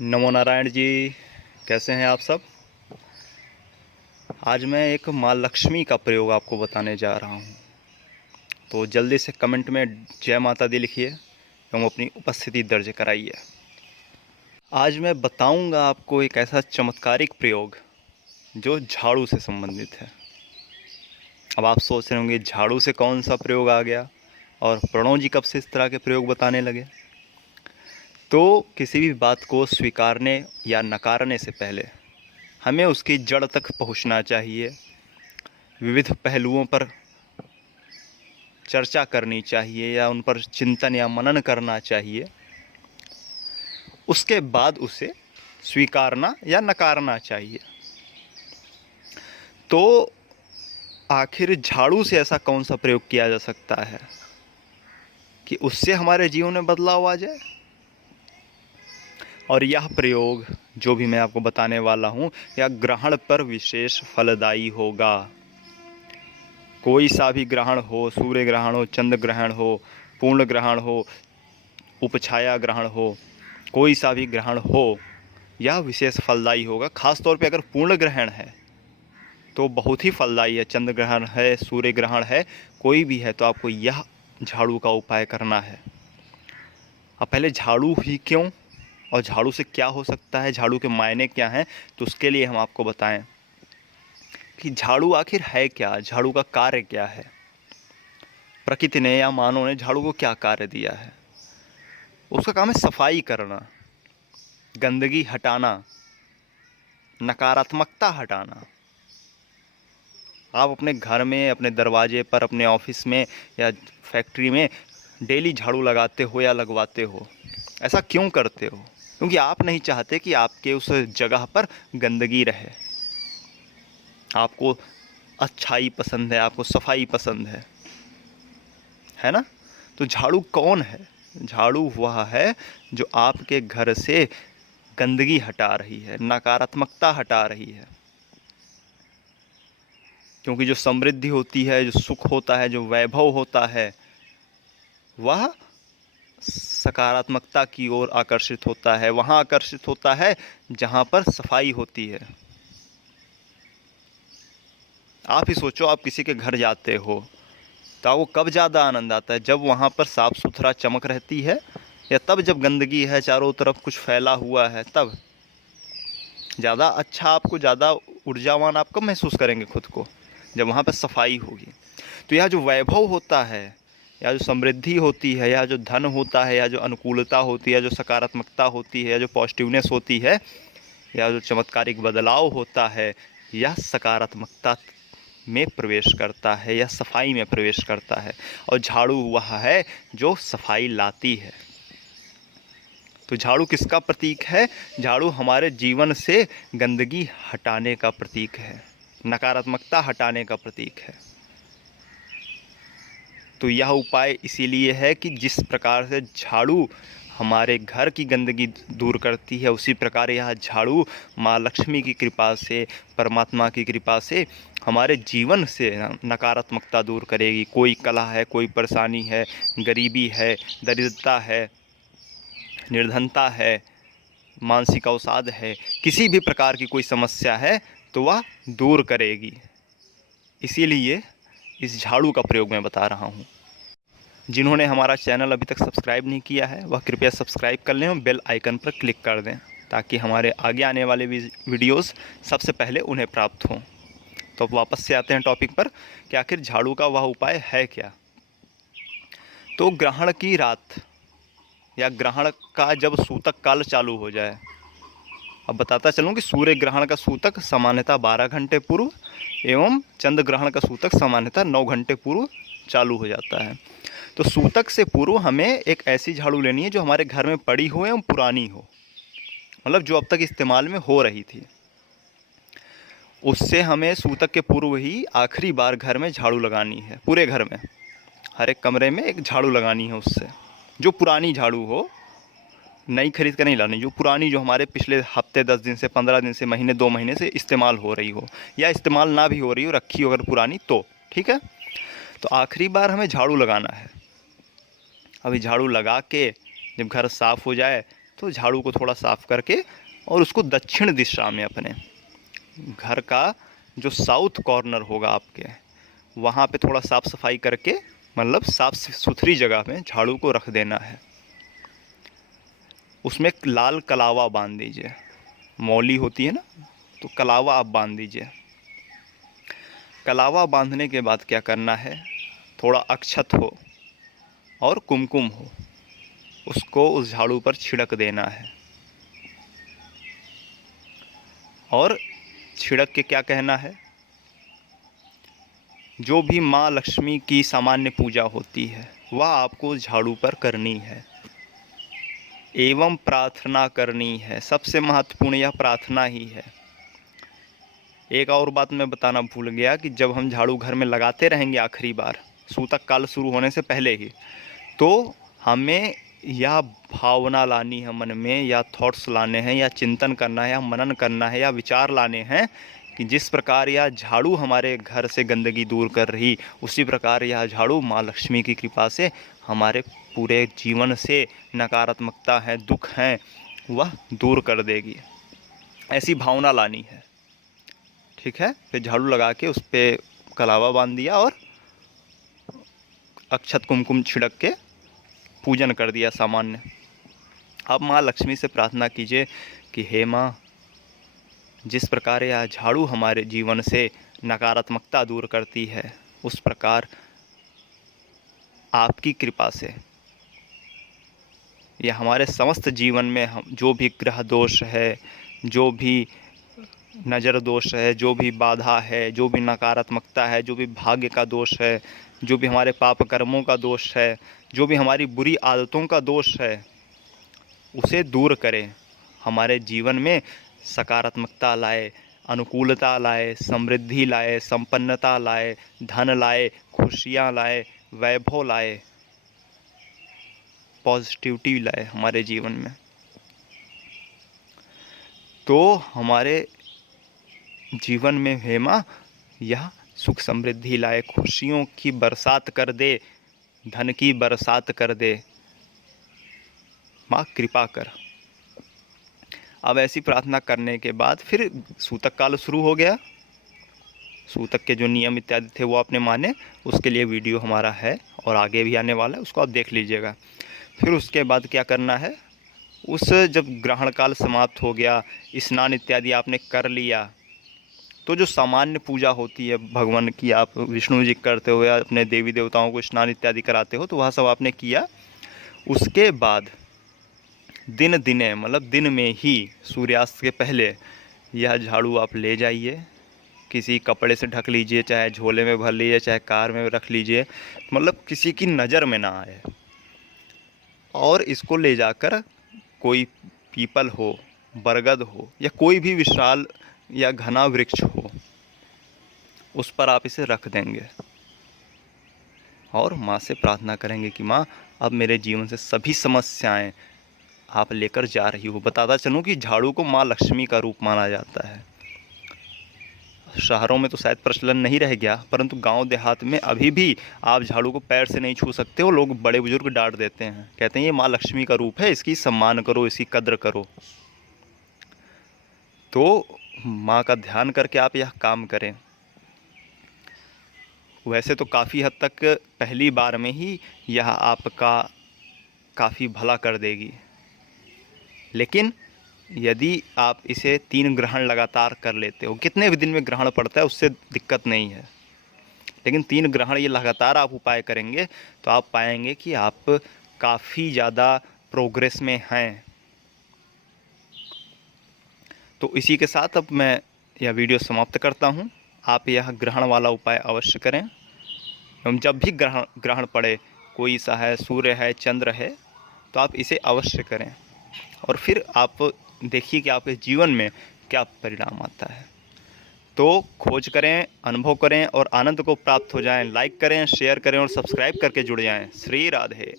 नमो नारायण जी। कैसे हैं आप सब। आज मैं एक माँ लक्ष्मी का प्रयोग आपको बताने जा रहा हूँ, तो जल्दी से कमेंट में जय माता दी लिखिए एवं अपनी उपस्थिति दर्ज कराइए। आज मैं बताऊंगा आपको एक ऐसा चमत्कारिक प्रयोग जो झाड़ू से संबंधित है। अब आप सोच रहे होंगे झाड़ू से कौन सा प्रयोग आ गया और प्रणव जी कब से इस तरह के प्रयोग बताने लगे। तो किसी भी बात को स्वीकारने या नकारने से पहले हमें उसकी जड़ तक पहुंचना चाहिए, विविध पहलुओं पर चर्चा करनी चाहिए या उन पर चिंतन या मनन करना चाहिए। उसके बाद उसे स्वीकारना या नकारना चाहिए। तो आखिर झाड़ू से ऐसा कौन सा प्रयोग किया जा सकता है कि उससे हमारे जीवन में बदलाव आ जाए। और यह प्रयोग जो भी मैं आपको बताने वाला हूँ यह ग्रहण पर विशेष फलदायी होगा। कोई सा भी ग्रहण हो, सूर्य ग्रहण हो, चंद्र ग्रहण हो, पूर्ण ग्रहण हो, उपछाया ग्रहण हो, कोई सा भी ग्रहण हो, यह विशेष फलदायी होगा। खास तौर पे अगर पूर्ण ग्रहण है तो बहुत ही फलदायी है। चंद्र ग्रहण है, सूर्य ग्रहण है, कोई भी है तो आपको यह झाड़ू का उपाय करना है। अब पहले झाड़ू ही क्यों और झाड़ू से क्या हो सकता है, झाड़ू के मायने क्या हैं, तो उसके लिए हम आपको बताएं कि झाड़ू आखिर है क्या, झाड़ू का कार्य क्या है। प्रकृति ने या मानव ने झाड़ू को क्या कार्य दिया है। उसका काम है सफाई करना, गंदगी हटाना, नकारात्मकता हटाना। आप अपने घर में, अपने दरवाजे पर, अपने ऑफिस में या फैक्ट्री में डेली झाड़ू लगाते हो या लगवाते हो। ऐसा क्यों करते हो? क्योंकि आप नहीं चाहते कि आपके उस जगह पर गंदगी रहे। आपको अच्छाई पसंद है, आपको सफाई पसंद है ना। तो झाड़ू कौन है? झाड़ू वह है जो आपके घर से गंदगी हटा रही है, नकारात्मकता हटा रही है। क्योंकि जो समृद्धि होती है, जो सुख होता है, जो वैभव होता है, वह सकारात्मकता की ओर आकर्षित होता है। वहाँ आकर्षित होता है जहाँ पर सफाई होती है। आप ही सोचो, आप किसी के घर जाते हो तो आपको कब ज़्यादा आनंद आता है, जब वहाँ पर साफ़ सुथरा चमक रहती है या तब जब गंदगी है, चारों तरफ कुछ फैला हुआ है, तब ज़्यादा अच्छा, आपको ज़्यादा ऊर्जावान आप कब महसूस करेंगे खुद को? जब वहाँ पर सफाई होगी। तो यह जो वैभव होता है, या जो समृद्धि होती है, या जो धन होता है, या जो अनुकूलता होती है, जो सकारात्मकता होती है, या जो पॉजिटिवनेस होती है, या जो चमत्कारिक बदलाव होता है, यह सकारात्मकता में प्रवेश करता है या सफाई में प्रवेश करता है। और झाड़ू वह है जो सफाई लाती है। तो झाड़ू किसका प्रतीक है? झाड़ू हमारे जीवन से गंदगी हटाने का प्रतीक है, नकारात्मकता हटाने का प्रतीक है। तो यह उपाय इसीलिए है कि जिस प्रकार से झाड़ू हमारे घर की गंदगी दूर करती है, उसी प्रकार यह झाड़ू माँ लक्ष्मी की कृपा से, परमात्मा की कृपा से हमारे जीवन से नकारात्मकता दूर करेगी। कोई कलह है, कोई परेशानी है, गरीबी है, दरिद्रता है, निर्धनता है, मानसिक अवसाद है, किसी भी प्रकार की कोई समस्या है तो वह दूर करेगी। इसीलिए इस झाड़ू का प्रयोग मैं बता रहा हूँ। जिन्होंने हमारा चैनल अभी तक सब्सक्राइब नहीं किया है वह कृपया सब्सक्राइब कर लें और बेल आइकन पर क्लिक कर दें, ताकि हमारे आगे आने वाले वीडियोस सबसे पहले उन्हें प्राप्त हों। तो अब वापस से आते हैं टॉपिक पर कि आखिर झाड़ू का वह उपाय है क्या। तो ग्रहण की रात या ग्रहण का जब सूतक काल चालू हो जाए, अब बताता चलूँ कि सूर्य ग्रहण का सूतक सामान्यतः 12 घंटे पूर्व एवं चंद्र ग्रहण का सूतक सामान्यतः 9 घंटे पूर्व चालू हो जाता है। तो सूतक से पूर्व हमें एक ऐसी झाड़ू लेनी है जो हमारे घर में पड़ी हो एवं पुरानी हो, मतलब जो अब तक इस्तेमाल में हो रही थी। उससे हमें सूतक के पूर्व ही आखिरी बार घर में झाड़ू लगानी है। पूरे घर में, हर एक कमरे में एक झाड़ू लगानी है उससे। जो पुरानी झाड़ू हो, नई खरीद कर नहीं लानी, जो पुरानी, जो हमारे पिछले हफ्ते 10 दिन से, 15 दिन से, महीने 2 महीने से इस्तेमाल हो रही हो, या इस्तेमाल ना भी हो रही हो, रखी हो अगर पुरानी तो ठीक है। तो आखिरी बार हमें झाड़ू लगाना है। अभी झाड़ू लगा के जब घर साफ़ हो जाए तो झाड़ू को थोड़ा साफ़ करके और उसको दक्षिण दिशा में अपने घर का जो साउथ कॉर्नर होगा आपके, वहाँ पे थोड़ा साफ़ सफाई करके, मतलब साफ़ सुथरी जगह में झाड़ू को रख देना है। उसमें एक लाल कलावा बांध दीजिए, मौली होती है ना, तो कलावा आप बांध दीजिए। कलावा बांधने के बाद क्या करना है, थोड़ा अक्षत हो और कुमकुम हो, उसको उस झाड़ू पर छिड़क देना है। और छिड़क के क्या कहना है, जो भी माँ लक्ष्मी की सामान्य पूजा होती है वह आपको झाड़ू पर करनी है एवं प्रार्थना करनी है। सबसे महत्वपूर्ण यह प्रार्थना ही है। एक और बात मैं बताना भूल गया कि जब हम झाड़ू घर में लगाते रहेंगे आखिरी बार सूतक काल शुरू होने से पहले ही, तो हमें यह भावना लानी है मन में, या थॉट्स लाने हैं, या चिंतन करना है, या मनन करना है, या विचार लाने हैं कि जिस प्रकार यह झाड़ू हमारे घर से गंदगी दूर कर रही, उसी प्रकार यह झाड़ू माँ लक्ष्मी की कृपा से हमारे पूरे जीवन से नकारात्मकता है, दुख हैं, वह दूर कर देगी। ऐसी भावना लानी है। ठीक है, फिर झाड़ू लगा के उस पर कलावा बांध दिया और अक्षत कुमकुम छिड़क के पूजन कर दिया सामान्य। अब माँ लक्ष्मी से प्रार्थना कीजिए कि हे माँ, जिस प्रकार यह झाड़ू हमारे जीवन से नकारात्मकता दूर करती है, उस प्रकार आपकी कृपा से यह हमारे समस्त जीवन में हम जो भी ग्रह दोष है, जो भी नज़र दोष है, जो भी बाधा है, जो भी नकारात्मकता है, जो भी भाग्य का दोष है, जो भी हमारे पाप कर्मों का दोष है, जो भी हमारी बुरी आदतों का दोष है, उसे दूर करें। हमारे जीवन में सकारात्मकता लाए, अनुकूलता लाए, समृद्धि लाए, संपन्नता लाए, धन लाए, खुशियाँ लाए, वैभव लाए, पॉजिटिविटी लाए हमारे जीवन में। तो हमारे जीवन में हे माँ यह सुख समृद्धि लाए, खुशियों की बरसात कर दे, धन की बरसात कर दे, माँ कृपा कर। अब ऐसी प्रार्थना करने के बाद फिर सूतक काल शुरू हो गया। सूतक के जो नियम इत्यादि थे वो आपने माने, उसके लिए वीडियो हमारा है और आगे भी आने वाला है, उसको आप देख लीजिएगा। फिर उसके बाद क्या करना है, उस जब ग्रहण काल समाप्त हो गया, स्नान इत्यादि आपने कर लिया, तो जो सामान्य पूजा होती है भगवान की, आप विष्णु जी करते हो या अपने देवी देवताओं को स्नान इत्यादि कराते हो, तो वह सब आपने किया। उसके बाद दिन दिने, मतलब दिन में ही सूर्यास्त के पहले यह झाड़ू आप ले जाइए, किसी कपड़े से ढक लीजिए, चाहे झोले में भर लीजिए, चाहे कार में रख लीजिए, मतलब किसी की नज़र में ना आए। और इसको ले जाकर कोई पीपल हो, बरगद हो, या कोई भी विशाल या घना वृक्ष हो, उस पर आप इसे रख देंगे और माँ से प्रार्थना करेंगे कि माँ, अब मेरे जीवन से सभी समस्याएं आप लेकर जा रही हो। बताता चलूँ कि झाड़ू को माँ लक्ष्मी का रूप माना जाता है। शहरों में तो शायद प्रचलन नहीं रह गया, परंतु गांव देहात में अभी भी आप झाड़ू को पैर से नहीं छू सकते हो। लोग, बड़े बुजुर्ग डांट देते हैं, कहते हैं ये माँ लक्ष्मी का रूप है, इसकी सम्मान करो, इसकी कद्र करो। तो माँ का ध्यान करके आप यह काम करें। वैसे तो काफ़ी हद तक पहली बार में ही यह आपका काफ़ी भला कर देगी, लेकिन यदि आप इसे 3 ग्रहण लगातार कर लेते हो, कितने भी दिन में ग्रहण पड़ता है उससे दिक्कत नहीं है, लेकिन 3 ग्रहण ये लगातार आप उपाय करेंगे तो आप पाएंगे कि आप काफ़ी ज़्यादा प्रोग्रेस में हैं। तो इसी के साथ अब मैं यह वीडियो समाप्त करता हूँ। आप यह ग्रहण वाला उपाय अवश्य करें एवं जब भी ग्रहण पड़े, कोई सा है, सूर्य है, चंद्र है, तो आप इसे अवश्य करें और फिर आप देखिए कि आपके जीवन में क्या परिणाम आता है। तो खोज करें, अनुभव करें और आनंद को प्राप्त हो जाएं। लाइक करें, शेयर करें और सब्सक्राइब करके जुड़ जाएं। श्री राधे।